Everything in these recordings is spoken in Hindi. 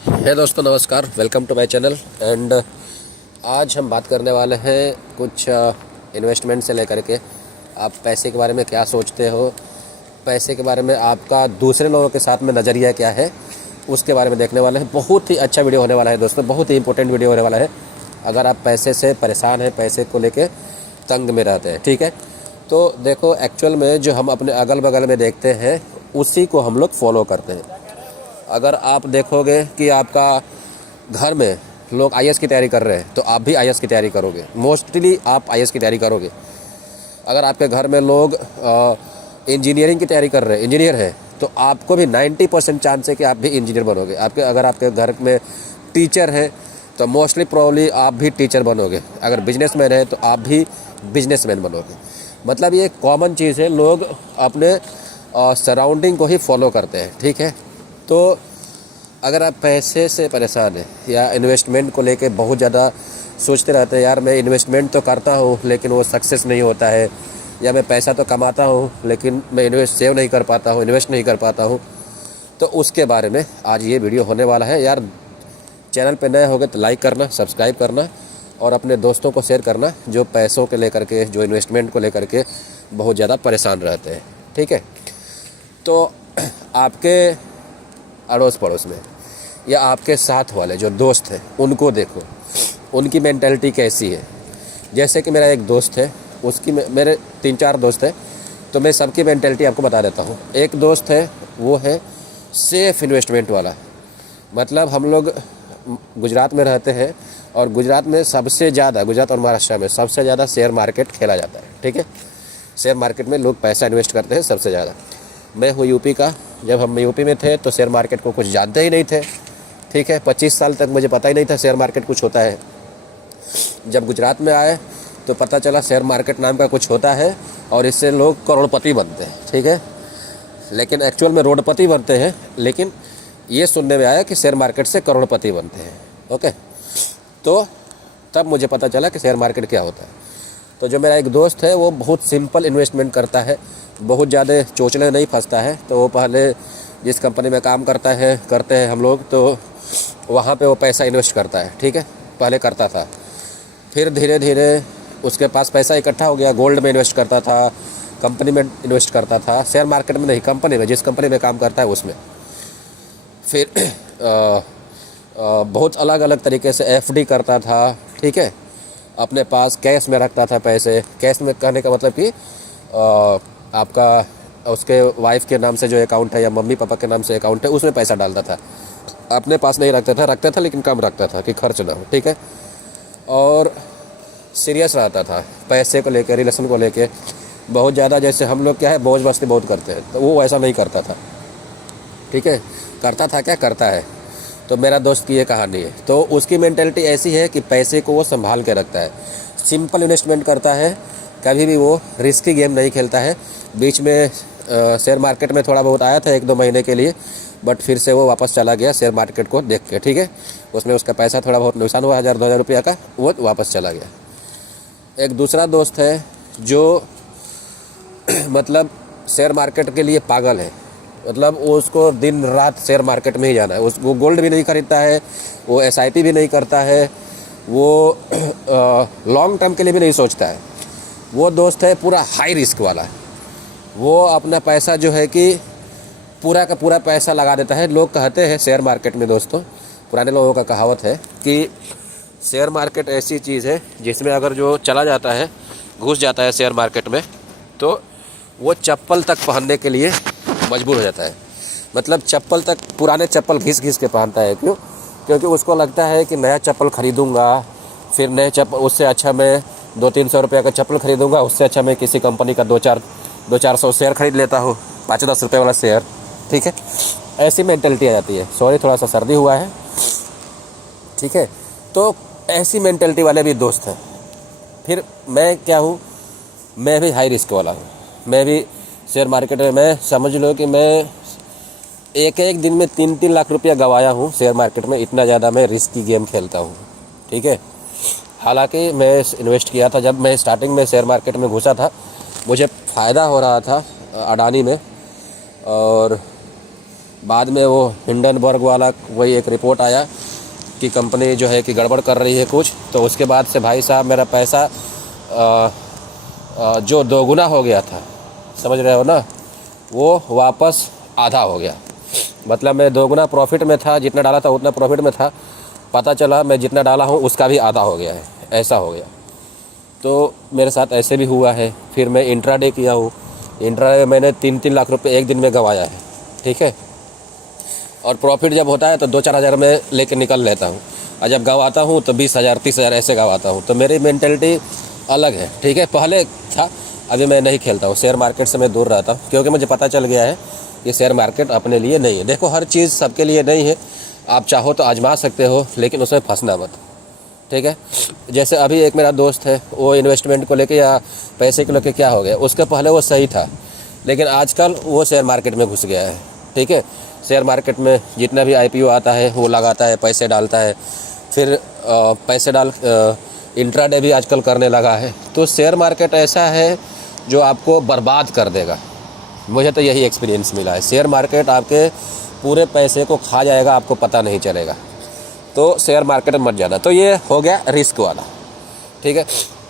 है दोस्तों, नमस्कार। Welcome to my channel. And आज हम बात करने वाले हैं कुछ इन्वेस्टमेंट से लेकर के आप पैसे के बारे में क्या सोचते हो, पैसे के बारे में आपका दूसरे लोगों के साथ में नज़रिया क्या है, उसके बारे में देखने वाले हैं। बहुत ही अच्छा वीडियो होने वाला है दोस्तों, बहुत ही इंपॉर्टेंट वीडियो होने वाला है। अगर आप पैसे से परेशान हैं, पैसे को लेके तंग में रहते हैं, ठीक है, तो देखो एक्चुअल में जो हम अपने अगल बगल में देखते हैं उसी को हम लोग फॉलो करते हैं। अगर आप देखोगे कि आपका घर में लोग आईएएस की तैयारी कर रहे हैं तो आप भी आईएएस की तैयारी करोगे, मोस्टली आप आईएएस की तैयारी करोगे। अगर आपके घर में लोग इंजीनियरिंग की तैयारी कर रहे हैं, इंजीनियर है, तो आपको भी 90% चांस है कि आप भी इंजीनियर बनोगे। अगर आपके घर में टीचर है तो मोस्टली प्रॉब्ली आप भी टीचर बनोगे। अगर बिजनेसमैन है तो आप भी बिजनेसमैन बनोगे। मतलब ये कॉमन चीज़ है, लोग अपने सराउंडिंग को ही फॉलो करते हैं, ठीक है। तो अगर आप पैसे से परेशान हैं या इन्वेस्टमेंट को लेके बहुत ज़्यादा सोचते रहते हैं, यार मैं इन्वेस्टमेंट तो करता हूँ लेकिन वो सक्सेस नहीं होता है, या मैं पैसा तो कमाता हूँ लेकिन मैं सेव नहीं कर पाता हूँ, इन्वेस्ट नहीं कर पाता हूँ, तो उसके बारे में आज ये वीडियो होने वाला है। यार चैनल पे नए होगे तो लाइक करना, सब्सक्राइब करना और अपने दोस्तों को शेयर करना जो पैसों के लेकर के, जो इन्वेस्टमेंट को लेकर के बहुत ज़्यादा परेशान रहते हैं, ठीक है। तो आपके अड़ोस पड़ोस में या आपके साथ वाले जो दोस्त हैं उनको देखो, उनकी मेंटालिटी कैसी है। जैसे कि मेरा एक दोस्त है, उसकी मेरे 3-4 दोस्त हैं, तो मैं सबकी मेंटालिटी आपको बता देता हूँ। एक दोस्त है, वो है सेफ इन्वेस्टमेंट वाला। मतलब हम लोग गुजरात में रहते हैं और गुजरात में सबसे ज़्यादा, गुजरात और महाराष्ट्र में सबसे ज़्यादा शेयर मार्केट खेला जाता है, ठीक है। शेयर मार्केट में लोग पैसा इन्वेस्ट करते हैं सबसे ज़्यादा। मैं हूँ यूपी का। जब हम यूपी में थे तो शेयर मार्केट को कुछ जानते ही नहीं थे, ठीक है। 25 साल तक मुझे पता ही नहीं था शेयर मार्केट कुछ होता है। जब गुजरात में आए तो पता चला शेयर मार्केट नाम का कुछ होता है और इससे लोग करोड़पति बनते हैं, ठीक है। लेकिन एक्चुअल में रोडपति बनते हैं, लेकिन ये सुनने में आया कि शेयर मार्केट से करोड़पति बनते हैं, ओके। तो तब मुझे पता चला कि शेयर मार्केट क्या होता है। तो जो मेरा एक दोस्त है वो बहुत सिंपल इन्वेस्टमेंट करता है, बहुत ज़्यादा चोचले नहीं फंसता है। तो वो पहले जिस कंपनी में काम करते हैं हम लोग, तो वहाँ पे वो पैसा इन्वेस्ट करता है, ठीक है। पहले करता था, फिर धीरे धीरे उसके पास पैसा इकट्ठा हो गया, गोल्ड में इन्वेस्ट करता था, कंपनी में इन्वेस्ट करता था, शेयर मार्केट में नहीं, कंपनी में, जिस कंपनी में काम करता है उसमें। फिर बहुत अलग अलग तरीके से एफडी करता था, ठीक है। अपने पास कैश में रखता था पैसे। कैश में कहने का मतलब कि आपका उसके वाइफ के नाम से जो अकाउंट है या मम्मी पापा के नाम से अकाउंट है उसमें पैसा डालता था, अपने पास नहीं रखता था लेकिन कम रखता था कि खर्च ना हो, ठीक है। और सीरियस रहता था पैसे को लेकर, रिलेशन को लेकर बहुत ज़्यादा। जैसे हम लोग क्या है, मौज मस्ती बहुत करते हैं, तो वो ऐसा नहीं करता था, ठीक है। करता था क्या, करता है। तो मेरा दोस्त की ये कहानी है। तो उसकी मेंटालिटी ऐसी है कि पैसे को वो संभाल के रखता है, सिंपल इन्वेस्टमेंट करता है, कभी भी वो रिस्की गेम नहीं खेलता है। बीच में शेयर मार्केट में थोड़ा बहुत आया था 1-2 महीने के लिए, बट फिर से वो वापस चला गया शेयर मार्केट को देख के, ठीक है। उसमें उसका पैसा थोड़ा बहुत नुकसान हुआ, 1000-2000 रुपया का, वो वापस चला गया। एक दूसरा दोस्त है जो मतलब शेयर मार्केट के लिए पागल है। मतलब उसको दिन रात शेयर मार्केट में ही जाना है। वो गोल्ड भी नहीं खरीदता है, वो एसआईपी भी नहीं करता है, वो लॉन्ग टर्म के लिए भी नहीं सोचता है। वो दोस्त है पूरा हाई रिस्क वाला। वो अपना पैसा जो है कि पूरा का पूरा पैसा लगा देता है। लोग कहते हैं शेयर मार्केट में, दोस्तों पुराने लोगों का कहावत है कि शेयर मार्केट ऐसी चीज़ है जिसमें अगर जो चला जाता है, घुस जाता है शेयर मार्केट में, तो वो चप्पल तक पहनने के लिए मजबूर हो जाता है। मतलब चप्पल तक, पुराने चप्पल घिस घिस के पहनता है। क्यों? क्योंकि उसको लगता है कि नया चप्पल ख़रीदूँगा, फिर नए चप्पल, उससे अच्छा मैं 200-300 रुपये का चप्पल ख़रीदूँगा, उससे अच्छा मैं किसी कंपनी का 200-400 शेयर ख़रीद लेता हूँ, 5-10 रुपये वाला शेयर, ठीक है। ऐसी मेंटालिटी आ जाती है। सॉरी, थोड़ा सा सर्दी हुआ है, ठीक है। तो ऐसी मेंटालिटी वाले भी दोस्त हैं। फिर मैं क्या हूँ, मैं भी हाई रिस्क वाला हूँ। मैं भी शेयर मार्केट में, मैं समझ लो कि मैं एक दिन में 3-3 लाख रुपया गंवाया हूँ शेयर मार्केट में। इतना ज़्यादा मैं रिस्की गेम खेलता हूँ, ठीक है। हालांकि मैं इन्वेस्ट किया था, जब मैं स्टार्टिंग में शेयर मार्केट में घुसा था, मुझे फ़ायदा हो रहा था अडानी में, और बाद में वो हिंडनबर्ग वाला वही एक रिपोर्ट आया कि कंपनी जो है कि गड़बड़ कर रही है कुछ, तो उसके बाद से भाई साहब मेरा पैसा जो दोगुना हो गया था, समझ रहे हो ना, वो वापस आधा हो गया। मतलब मैं दोगुना प्रॉफिट में था, जितना डाला था उतना प्रॉफिट में था, पता चला मैं जितना डाला हूँ उसका भी आधा हो गया है, ऐसा हो गया। तो मेरे साथ ऐसे भी हुआ है। फिर मैं इंट्राडे किया हूँ, इंट्राडे में मैंने 3-3 लाख रुपए एक दिन में गंवाया है, ठीक है। और प्रॉफिट जब होता है तो 2-4 हज़ार में लेके निकल लेता हूँ, और जब गंवाता हूँ तो 20,000 30,000 ऐसे गंवाता हूँ। तो मेरी मेंटेलिटी अलग है, ठीक है। पहले था, अभी मैं नहीं खेलता हूँ शेयर मार्केट से, मैं दूर रहता हूँ, क्योंकि मुझे पता चल गया है कि शेयर मार्केट अपने लिए नहीं है। देखो, हर चीज़ सबके लिए नहीं है, आप चाहो तो आजमा सकते हो, लेकिन उसमें फंसना मत, ठीक है। जैसे अभी एक मेरा दोस्त है, वो इन्वेस्टमेंट को लेके या पैसे को लेके क्या हो गया, उसके पहले वो सही था, लेकिन आजकल वो शेयर मार्केट में घुस गया है, ठीक है। शेयर मार्केट में जितना भी IPO आता है वो लगाता है, पैसे डालता है, फिर पैसे डाल इंट्राडे भी आजकल करने लगा है। तो शेयर मार्केट ऐसा है जो आपको बर्बाद कर देगा। मुझे तो यही एक्सपीरियंस मिला है, शेयर मार्केट आपके पूरे पैसे को खा जाएगा, आपको पता नहीं चलेगा। तो शेयर मार्केट में मत जाना। तो ये हो गया रिस्क वाला, ठीक है।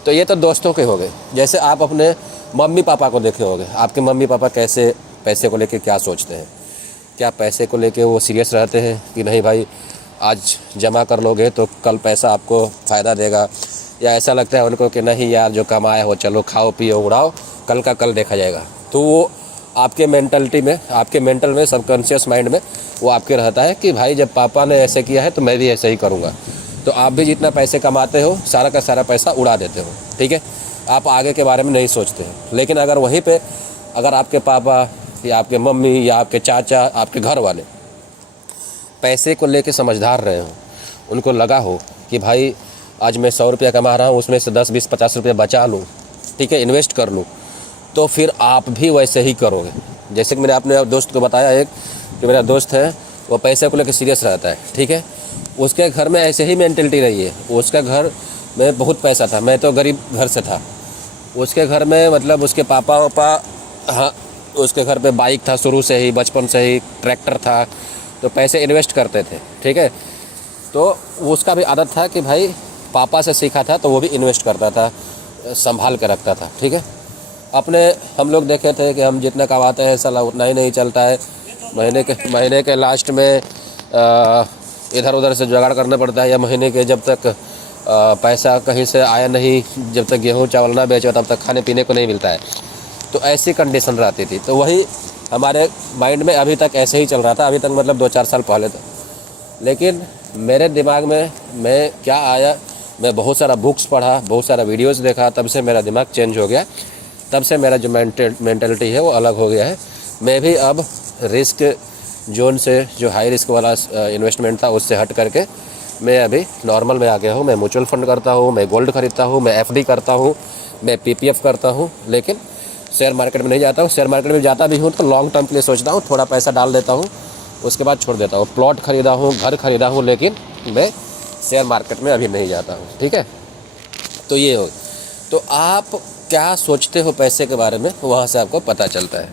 तो ये तो दोस्तों के हो गए। जैसे आप अपने मम्मी पापा को देखे होंगे, आपके मम्मी पापा कैसे पैसे को लेके क्या सोचते हैं, क्या पैसे को लेके वो सीरियस रहते हैं कि नहीं भाई आज जमा कर लोगे तो कल पैसा आपको फ़ायदा देगा, या ऐसा लगता है उनको कि नहीं यार जो कमाया हो चलो खाओ पियो उड़ाओ, कल का कल देखा जाएगा। तो वो आपके मेंटलिटी में, आपके मेंटल में, सबकॉन्शियस माइंड में वो आपके रहता है कि भाई जब पापा ने ऐसे किया है तो मैं भी ऐसे ही करूँगा। तो आप भी जितना पैसे कमाते हो सारा का सारा पैसा उड़ा देते हो, ठीक है। आप आगे के बारे में नहीं सोचते हैं। लेकिन अगर वहीं पे अगर आपके पापा या आपके मम्मी या आपके चाचा, आपके घर वाले पैसे को लेके समझदार रहे हो, उनको लगा हो कि भाई आज मैं 100 रुपया कमा रहा हूँ, उसमें से 10, 20, 50 रुपया बचा लूँ, ठीक है, इन्वेस्ट कर लूँ, तो फिर आप भी वैसे ही करोगे। जैसे कि मैंने अपने दोस्त को बताया, एक जो मेरा दोस्त है वो पैसे को लेकर सीरियस रहता है, ठीक है। उसके घर में ऐसे ही मेंटलिटी रही है। उसका घर में बहुत पैसा था, मैं तो गरीब घर से था। उसके घर में मतलब उसके पापा हाँ, उसके घर पे बाइक था शुरू से ही, बचपन से ही ट्रैक्टर था, तो पैसे इन्वेस्ट करते थे, ठीक है। तो उसका भी आदत था कि भाई पापा से सीखा था, तो वो भी इन्वेस्ट करता था, संभाल के रखता था, ठीक है। अपने हम लोग देखे थे कि हम जितना कमाते हैं साला उतना ही नहीं चलता है। महीने के लास्ट में इधर उधर से जुगाड़ करना पड़ता है, या महीने के जब तक पैसा कहीं से आया नहीं, जब तक गेहूँ चावल ना बेचो तब तक खाने पीने को नहीं मिलता है। तो ऐसी कंडीशन रहती थी। तो वही हमारे माइंड में अभी तक ऐसे ही चल रहा था, अभी तक मतलब 2-4 साल पहले तक। लेकिन मेरे दिमाग में मैं क्या आया, मैं बहुत सारा बुक्स पढ़ा, बहुत सारा वीडियोस देखा, तब से मेरा दिमाग चेंज हो गया। तब से मेरा जो मेंटलिटी है वो अलग हो गया है। मैं भी अब रिस्क जोन से, जो हाई रिस्क वाला इन्वेस्टमेंट था, उससे हट करके मैं अभी नॉर्मल में आ गया हूँ। मैं म्यूचुअल फंड करता हूँ, मैं गोल्ड खरीदता हूँ, मैं FD करता हूँ, मैं PPF करता हूँ, लेकिन शेयर मार्केट में नहीं जाता हूँ। शेयर मार्केट में जाता भी हूँ तो लॉन्ग टर्म के लिए सोचता हूँ, थोड़ा पैसा डाल देता हूँ, उसके बाद छोड़ देता हूँ। प्लॉट खरीदा हूँ, घर खरीदा हूँ, लेकिन मैं शेयर मार्केट में अभी नहीं जाता हूँ, ठीक है। तो ये हो, तो आप क्या सोचते हो पैसे के बारे में, वहाँ से आपको पता चलता है,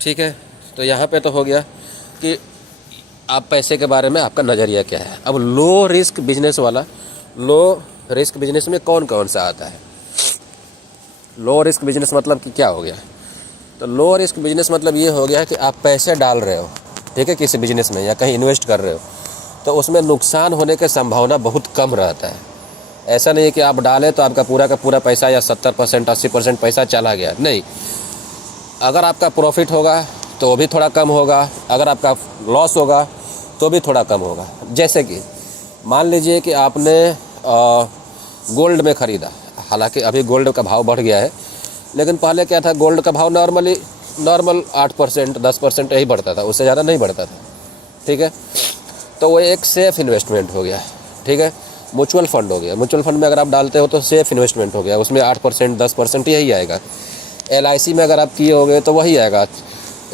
ठीक है। तो यहाँ पे तो हो गया कि आप पैसे के बारे में आपका नज़रिया क्या है। अब लो रिस्क बिजनेस वाला, लो रिस्क बिजनेस में कौन कौन सा आता है। लो रिस्क बिजनेस मतलब कि क्या हो गया, तो लो रिस्क बिजनेस मतलब ये हो गया कि आप पैसे डाल रहे हो, ठीक है, किसी बिजनेस में या कहीं इन्वेस्ट कर रहे हो, तो उसमें नुकसान होने की संभावना बहुत कम रहता है। ऐसा नहीं है कि आप डालें तो आपका पूरा का पूरा पैसा या 70% 80% पैसा चला गया, नहीं। अगर आपका प्रॉफिट होगा तो भी थोड़ा कम होगा, अगर आपका लॉस होगा तो भी थोड़ा कम होगा। जैसे कि मान लीजिए कि आपने गोल्ड में ख़रीदा, हालांकि अभी गोल्ड का भाव बढ़ गया है, लेकिन पहले क्या था, गोल्ड का भाव नॉर्मल 8% 10% यही बढ़ता था, उससे ज़्यादा नहीं बढ़ता था, ठीक है। तो वो एक सेफ़ इन्वेस्टमेंट हो गया, ठीक है। म्यूचुअल फंड हो गया, म्यूचुअल फंड में अगर आप डालते हो तो सेफ़ इन्वेस्टमेंट हो गया, उसमें 8% 10% यही आएगा। LIC में अगर आप किए होगे तो वही आएगा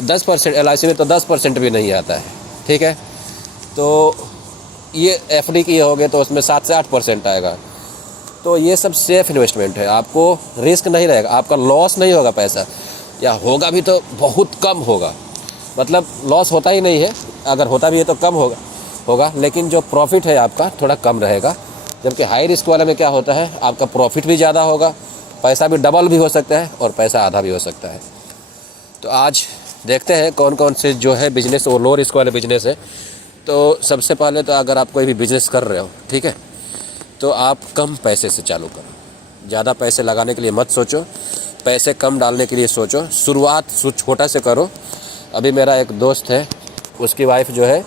10%, LIC में तो 10% भी नहीं आता है, ठीक है। तो ये FD किए होगे तो उसमें 7 से 8% आएगा। तो ये सब सेफ़ इन्वेस्टमेंट है, आपको रिस्क नहीं रहेगा, आपका लॉस नहीं होगा पैसा, या होगा भी तो बहुत कम होगा। मतलब लॉस होता ही नहीं है, अगर होता भी है तो कम होगा, लेकिन जो प्रॉफिट है आपका थोड़ा कम रहेगा। जबकि हाई रिस्क वाले में क्या होता है, आपका प्रॉफिट भी ज़्यादा होगा, पैसा भी डबल भी हो सकता है और पैसा आधा भी हो सकता है। तो आज देखते हैं कौन कौन से जो है बिज़नेस और लो रिस्क वाले बिज़नेस है। तो सबसे पहले तो अगर आप कोई भी बिज़नेस कर रहे हो, ठीक है, तो आप कम पैसे से चालू करो। ज़्यादा पैसे लगाने के लिए मत सोचो, पैसे कम डालने के लिए सोचो। शुरुआत छोटा से करो। अभी मेरा एक दोस्त है, उसकी वाइफ जो है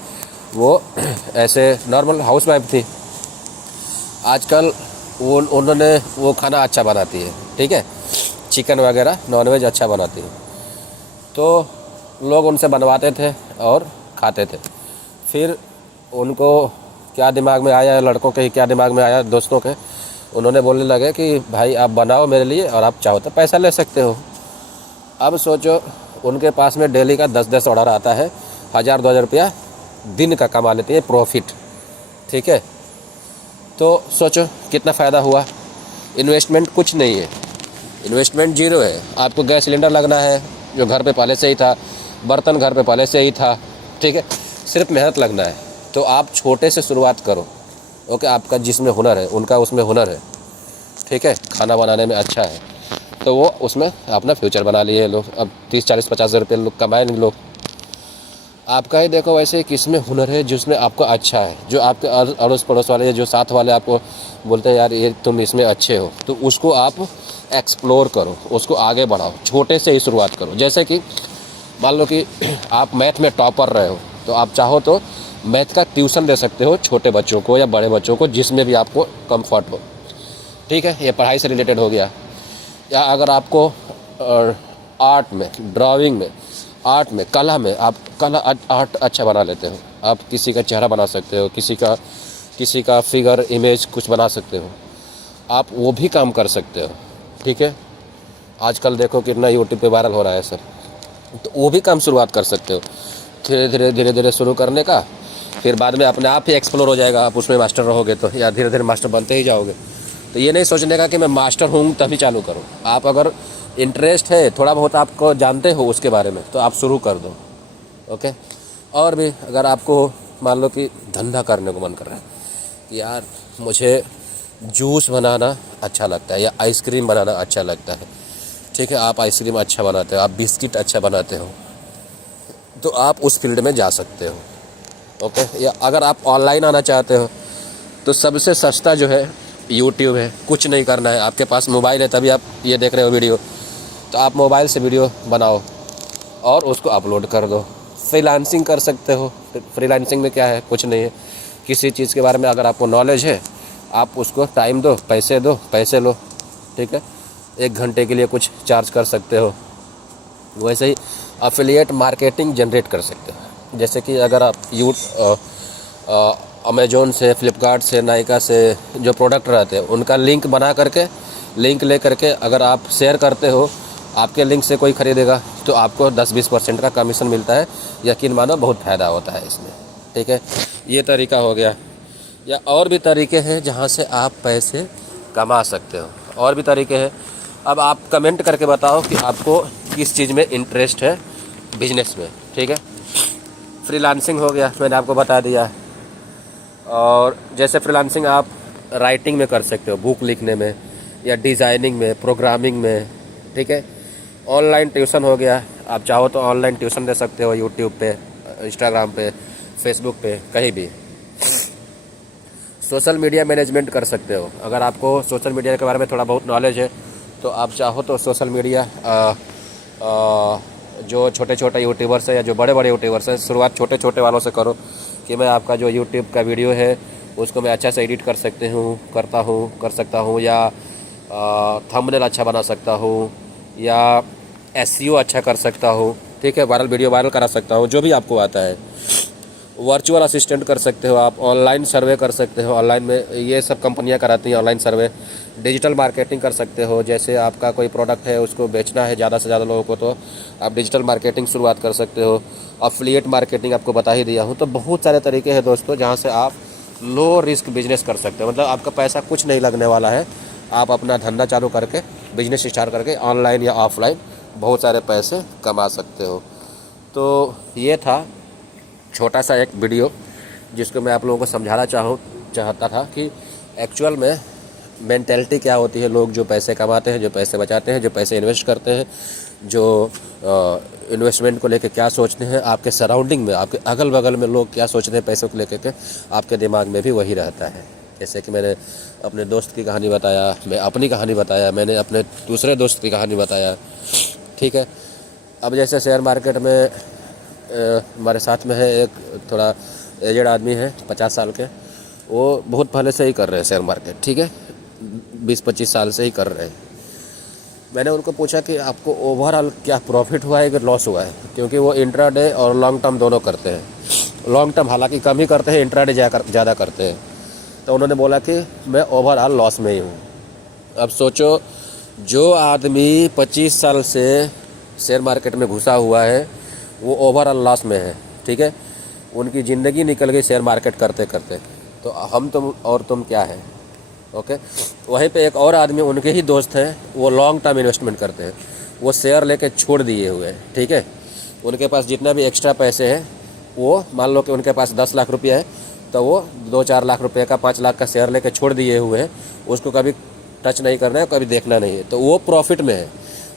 वो ऐसे नॉर्मल हाउस वाइफ थी। आजकल उन्होंने वो खाना अच्छा बनाती है, ठीक है, चिकन वगैरह नॉनवेज अच्छा बनाती है। तो लोग उनसे बनवाते थे और खाते थे। फिर उनको क्या दिमाग में आया, लड़कों के ही क्या दिमाग में आया, दोस्तों के, उन्होंने बोलने लगे कि भाई आप बनाओ मेरे लिए और आप चाहो तो पैसा ले सकते हो। अब सोचो, उनके पास में डेली का 10-10 ऑर्डर आता है, 1000-2000 रुपया दिन का कमा लेती है प्रॉफिट, ठीक है। तो सोचो कितना फ़ायदा हुआ। इन्वेस्टमेंट कुछ नहीं है, इन्वेस्टमेंट जीरो है। आपको गैस सिलेंडर लगना है जो घर पे पहले से ही था, बर्तन घर पे पहले से ही था, ठीक है, सिर्फ मेहनत लगना है। तो आप छोटे से शुरुआत करो, ओके। आपका जिसमें हुनर है उनका उसमें हुनर है, ठीक है, खाना बनाने में अच्छा है, तो वो उसमें अपना फ्यूचर बना लिए लोग। अब 30-40-50 रुपये लोग कमाए नहीं लोग। आपका ही देखो वैसे किसमें हुनर है जिसमें आपको अच्छा है, जो आपके अड़ोस पड़ोस वाले जो साथ वाले आपको बोलते हैं यार ये तुम इसमें अच्छे हो, तो उसको आप एक्सप्लोर करो, उसको आगे बढ़ाओ। छोटे से ही शुरुआत करो। जैसे कि मान लो कि आप मैथ में टॉपर रहे हो, तो आप चाहो तो मैथ का ट्यूशन दे सकते हो छोटे बच्चों को या बड़े बच्चों को, जिसमें भी आपको कंफर्ट हो, ठीक है। ये पढ़ाई से रिलेटेड हो गया। या अगर आपको आर्ट में, ड्राइंग में, आर्ट में, कला में, आप कला आर्ट अच्छा बना लेते हो, आप किसी का चेहरा बना सकते हो, किसी का फिगर इमेज कुछ बना सकते हो, आप वो भी काम कर सकते हो, ठीक है। आजकल देखो कितना यूट्यूब पे वायरल हो रहा है सर, तो वो भी काम शुरुआत कर सकते हो। धीरे धीरे शुरू करने का, फिर बाद में अपने आप ही एक्सप्लोर हो जाएगा। आप उसमें मास्टर रहोगे तो, या धीरे धीरे मास्टर बनते ही जाओगे। तो ये नहीं सोचने का कि मैं मास्टर हूँ तभी चालू करूँ। आप अगर इंटरेस्ट है, थोड़ा बहुत आपको जानते हो उसके बारे में, तो आप शुरू कर दो, ओके। और भी अगर आपको मान लो कि धंधा करने को मन कर रहा है कि यार मुझे जूस बनाना अच्छा लगता है या आइसक्रीम बनाना अच्छा लगता है, ठीक है, आप आइसक्रीम अच्छा बनाते हो, आप बिस्किट अच्छा बनाते हो, तो आप उस फील्ड में जा सकते हो, ओके। या अगर आप ऑनलाइन आना चाहते हो तो सबसे सस्ता जो है यूट्यूब है। कुछ नहीं करना है, आपके पास मोबाइल है तभी आप ये देख रहे हो वीडियो, तो आप मोबाइल से वीडियो बनाओ और उसको अपलोड कर दो। फ्रीलांसिंग कर सकते हो। फ्रीलांसिंग में क्या है, कुछ नहीं है। किसी चीज़ के बारे में अगर आपको नॉलेज है, आप उसको टाइम दो, पैसे लो, ठीक है। 1 घंटे के लिए कुछ चार्ज कर सकते हो। वैसे ही अफिलिएट मार्केटिंग जनरेट कर सकते हो। जैसे कि अगर आप अमेज़ॉन से, फ्लिपकार्ट से, नायका से जो प्रोडक्ट रहते हैं उनका लिंक बना करके, लिंक ले करके अगर आप शेयर करते हो, आपके लिंक से कोई ख़रीदेगा तो आपको 10-20% का कमीशन मिलता है। यकीन मानो बहुत फ़ायदा होता है इसमें, ठीक है। ये तरीका हो गया। या और भी तरीके हैं जहाँ से आप पैसे कमा सकते हो, और भी तरीके हैं। अब आप कमेंट करके बताओ कि आपको किस चीज़ में इंटरेस्ट है बिजनेस में, ठीक है। फ्रीलांसिंग हो गया, मैंने आपको बता दिया। और जैसे फ्रीलांसिंग आप राइटिंग में कर सकते हो, बुक लिखने में, या डिज़ाइनिंग में, प्रोग्रामिंग में, ठीक है। ऑनलाइन ट्यूशन हो गया, आप चाहो तो ऑनलाइन ट्यूशन दे सकते हो यूट्यूब पे, इंस्टाग्राम पे, फेसबुक पे, कहीं भी। सोशल मीडिया मैनेजमेंट कर सकते हो। अगर आपको सोशल मीडिया के बारे में थोड़ा बहुत नॉलेज है तो आप चाहो तो सोशल मीडिया जो छोटे छोटे यूट्यूबर्स हैं या जो बड़े बड़े यूट्यूबर्स हैं, शुरुआत छोटे छोटे वालों से करो कि मैं आपका जो यूट्यूब का वीडियो है उसको मैं अच्छा से एडिट कर कर सकता हूँ, या थंबनेल अच्छा बना सकता हूँ, या एसईओ अच्छा कर सकता हूँ, ठीक है, वीडियो वायरल करा सकता हूँ, जो भी आपको आता है। वर्चुअल असिस्टेंट कर सकते हो आप, ऑनलाइन सर्वे कर सकते हो, ऑनलाइन में ये सब कंपनियां कराती हैं ऑनलाइन सर्वे। डिजिटल मार्केटिंग कर सकते हो, जैसे आपका कोई प्रोडक्ट है उसको बेचना है ज़्यादा से ज़्यादा लोगों को, तो आप डिजिटल मार्केटिंग शुरुआत कर सकते हो। अफिलिएट मार्केटिंग आपको बता ही दिया हूँ। तो बहुत सारे तरीके हैं दोस्तों जहाँ से आप लो रिस्क बिजनेस कर सकते हो। मतलब आपका पैसा कुछ नहीं लगने वाला है, आप अपना धंधा चालू करके, बिजनेस स्टार्ट करके ऑनलाइन या ऑफलाइन बहुत सारे पैसे कमा सकते हो। तो ये था छोटा सा एक वीडियो जिसको मैं आप लोगों को समझाना चाहता था कि एक्चुअल में मेंटेलिटी क्या होती है। लोग जो पैसे कमाते हैं, जो पैसे बचाते हैं, जो पैसे इन्वेस्ट करते हैं, जो इन्वेस्टमेंट को लेके क्या सोचते हैं, आपके सराउंडिंग में, आपके अगल बगल में लोग क्या सोचते हैं पैसों को लेकर के, आपके दिमाग में भी वही रहता है। जैसे कि मैंने अपने दोस्त की कहानी बताया, मैं अपनी कहानी बताया, मैंने अपने दूसरे दोस्त की कहानी बताया, ठीक है। अब जैसे शेयर मार्केट में हमारे साथ में है एक थोड़ा एजेड आदमी है, 50 साल के, वो बहुत पहले से ही कर रहे हैं शेयर मार्केट, ठीक है, 20-25 साल से ही कर रहे हैं। मैंने उनको पूछा कि आपको ओवरऑल क्या प्रॉफिट हुआ है कि लॉस हुआ है, क्योंकि वो इंट्राडे और लॉन्ग टर्म दोनों करते हैं। लॉन्ग टर्म हालांकि कम ही करते हैं, इंट्राडे ज़्यादा करते हैं। तो उन्होंने बोला कि मैं ओवरऑल लॉस में ही हूँ। अब सोचो, जो आदमी 25 साल से शेयर मार्केट में घुसा हुआ है वो ओवरऑल लॉस में है, ठीक है। उनकी ज़िंदगी निकल गई शेयर मार्केट करते करते। तो हम तुम क्या है, ओके। वहीं पे एक और आदमी, उनके ही दोस्त हैं, वो लॉन्ग टर्म इन्वेस्टमेंट करते हैं। वो शेयर लेके छोड़ दिए हुए हैं, ठीक है। उनके पास जितना भी एक्स्ट्रा पैसे हैं, वो मान लो कि उनके पास 10 लाख रुपया है, तो वो 2-4 लाख रुपये का, 5 लाख का शेयर लेके छोड़ दिए हुए हैं। उसको कभी टच नहीं करना है, कभी देखना नहीं है। तो वो प्रॉफिट में है।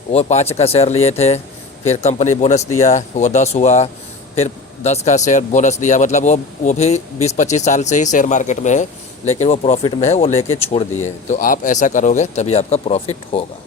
वो 5 का शेयर लिए थे, फिर कंपनी बोनस दिया, वो 10 हुआ, फिर 10 का शेयर बोनस दिया, मतलब वो भी 20-25 साल से ही शेयर मार्केट में है, लेकिन वो प्रॉफिट में है, वो लेके छोड़ दिए। तो आप ऐसा करोगे तभी आपका प्रॉफिट होगा।